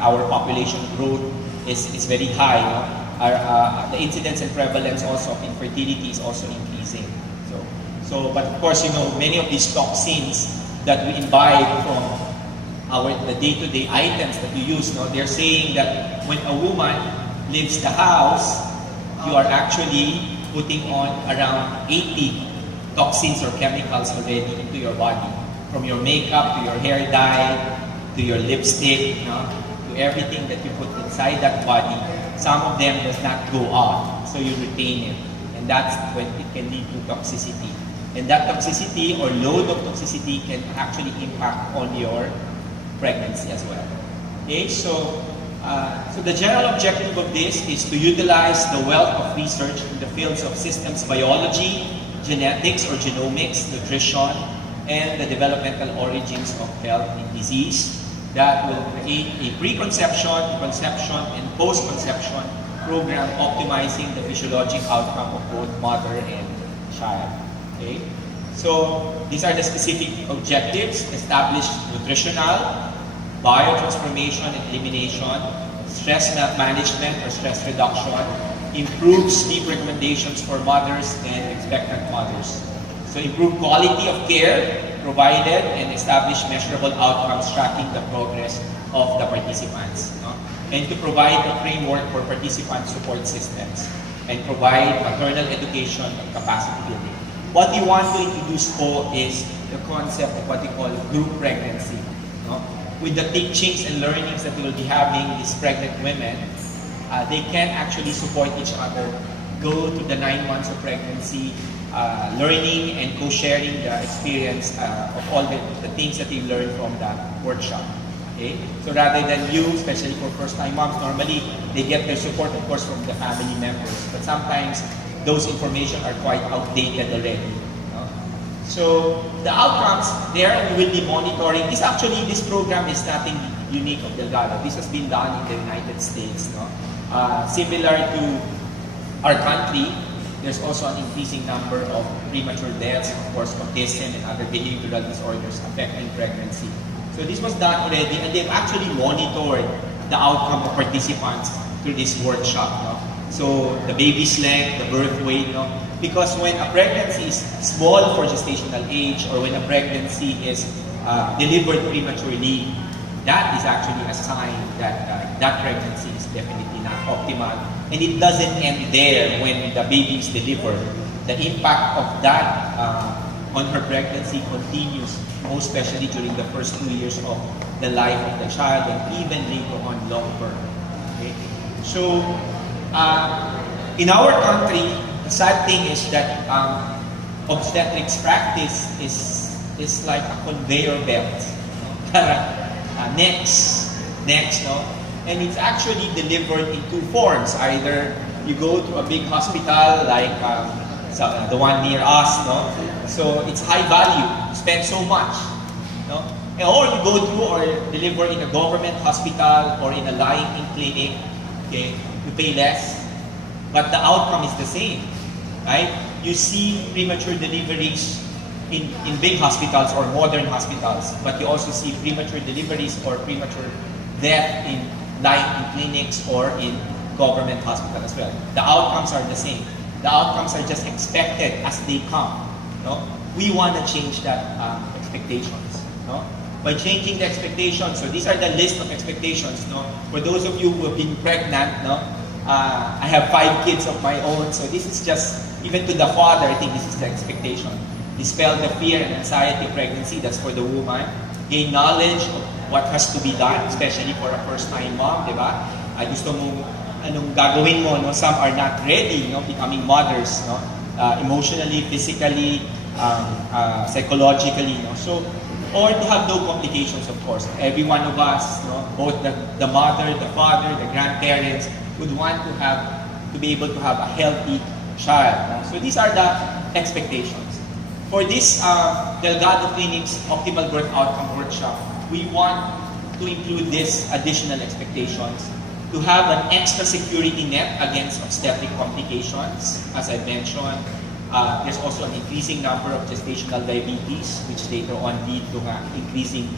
our population growth is very high. No? The incidence and prevalence also of infertility is also increasing. But of course, many of these toxins that we imbibe from the day-to-day items that you use, they're saying that when a woman leaves the house, you are actually putting on around 80 toxins or chemicals already into your body. From your makeup, to your hair dye, to your lipstick, to everything that you put inside that body. Some of them does not go out, so you retain it. And that's when it can lead to toxicity. And that toxicity or load of toxicity can actually impact on your pregnancy as well. Okay, so the general objective of this is to utilize the wealth of research in the fields of systems biology, genetics or genomics, nutrition, and the developmental origins of health and disease that will create a preconception, conception, and post-conception program optimizing the physiologic outcome of both mother and child. Okay? So these are the specific objectives: established nutritional, biotransformation and elimination, stress management or stress reduction, improve sleep recommendations for mothers and expectant mothers. So improve quality of care provided and establish measurable outcomes tracking the progress of the participants. And to provide a framework for participant support systems and provide maternal education and capacity building. What you want to introduce po is the concept of what we call group pregnancy. With the teachings and learnings that we will be having, these pregnant women, they can actually support each other, go to the 9 months of pregnancy, learning and co-sharing the experience of all the things that they learned from that workshop. Okay? So rather than you, especially for first-time moms, normally they get their support, of course, from the family members. But sometimes those information are quite outdated already. So the outcomes there, we will be monitoring. This program is nothing unique of Delgado. This has been done in the United States. Similar to our country, there's also an increasing number of premature deaths, of course, autism and other behavioral disorders affecting pregnancy. So this was done already, and they've actually monitored the outcome of participants through this workshop. So the baby's length, the birth weight, because when a pregnancy is small for gestational age, or when a pregnancy is delivered prematurely, that is actually a sign that that pregnancy is definitely not optimal. And it doesn't end there when the baby is delivered. The impact of that on her pregnancy continues, most especially during the first 2 years of the life of the child, and even later on longer. Okay? So, in our country, the sad thing is that obstetrics practice is like a conveyor belt. Next, and it's actually delivered in 2 forms. Either you go to a big hospital like the one near us, so it's high value, you spend so much, or you go through or deliver in a government hospital or in a lying-in clinic. Okay, you pay less, but the outcome is the same, right? You see premature deliveries in big hospitals or modern hospitals, but you also see premature deliveries or premature death in lying-in clinics or in government hospitals as well. The outcomes are the same. The outcomes are just expected as they come. We want to change that expectations. By changing the expectations, so these are the list of expectations. For those of you who have been pregnant, I have 5 kids of my own, so this is just, even to the father, I think this is the expectation. Dispel the fear and anxiety of pregnancy, that's for the woman. Gain knowledge of what has to be done, especially for a first-time mom, di ba? Gusto mo, anong gagawin mo, Some are not ready, becoming mothers, emotionally, physically, psychologically, So, or to have no complications, of course. Every one of us, both the mother, the father, the grandparents, would want to be able to have a healthy child. So these are the expectations. For this Delgado Clinic's Optimal Birth Outcome Workshop, we want to include these additional expectations: to have an extra security net against obstetric complications. As I mentioned, there's also an increasing number of gestational diabetes, which later on lead to increasing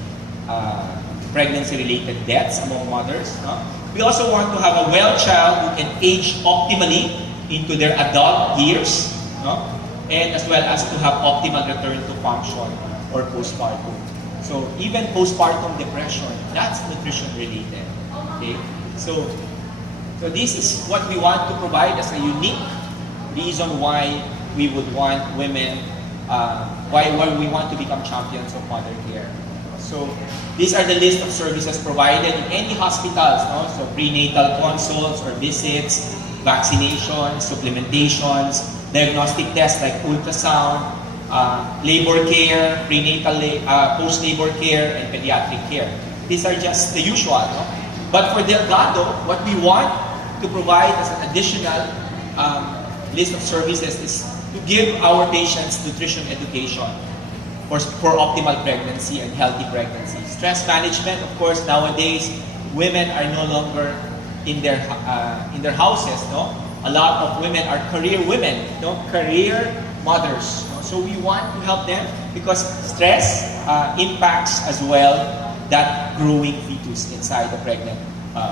pregnancy-related deaths among mothers. No? We also want to have a well child who can age optimally into their adult years, no? And as well as to have optimal return to function or postpartum. So even postpartum depression, that's nutrition-related. Okay, so this is what we want to provide as a unique reason why we would want women, why we want to become champions of mother care. So these are the list of services provided in any hospitals. No? So prenatal consults or visits, vaccinations, supplementations, diagnostic tests like ultrasound, labor care, prenatal, post-labor care, and pediatric care. These are just the usual. No? But for Delgado, what we want to provide as an additional list of services is to give our patients nutrition education for optimal pregnancy and healthy pregnancy. Stress management, of course, nowadays, women are no longer in their houses. No? A lot of women are career women, no? Career mothers. No? So we want to help them because stress impacts as well that growing fetus inside the pregnant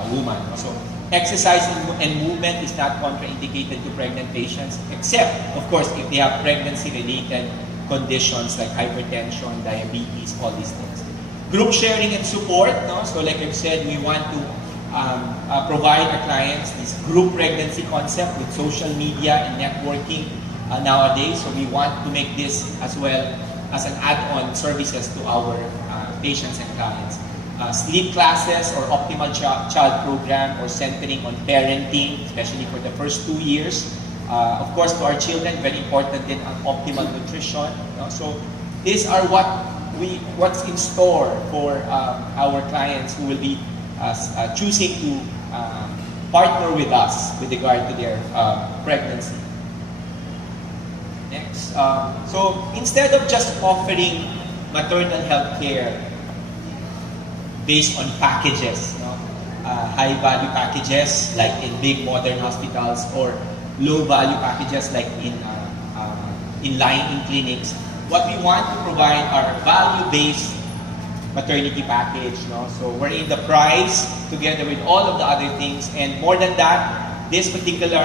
woman. No? So exercise and movement is not contraindicated to pregnant patients, except, of course, if they have pregnancy-related conditions like hypertension, diabetes, all these things. Group sharing and support. No? So like I've said, we want to provide our clients this group pregnancy concept with social media and networking nowadays. So we want to make this as well as an add-on services to our patients and clients. Sleep classes or optimal child program or centering on parenting, especially for the first 2 years. Of course, to our children, very important din ang optimal nutrition. No? So these are what's in store for our clients who will be choosing to partner with us with regard to their pregnancy. Next, so instead of just offering maternal health care based on packages, no? High-value packages like in big modern hospitals or low-value packages like in line-in clinics, what we want to provide are value-based maternity package. No? So we're in the price together with all of the other things, and more than that, this particular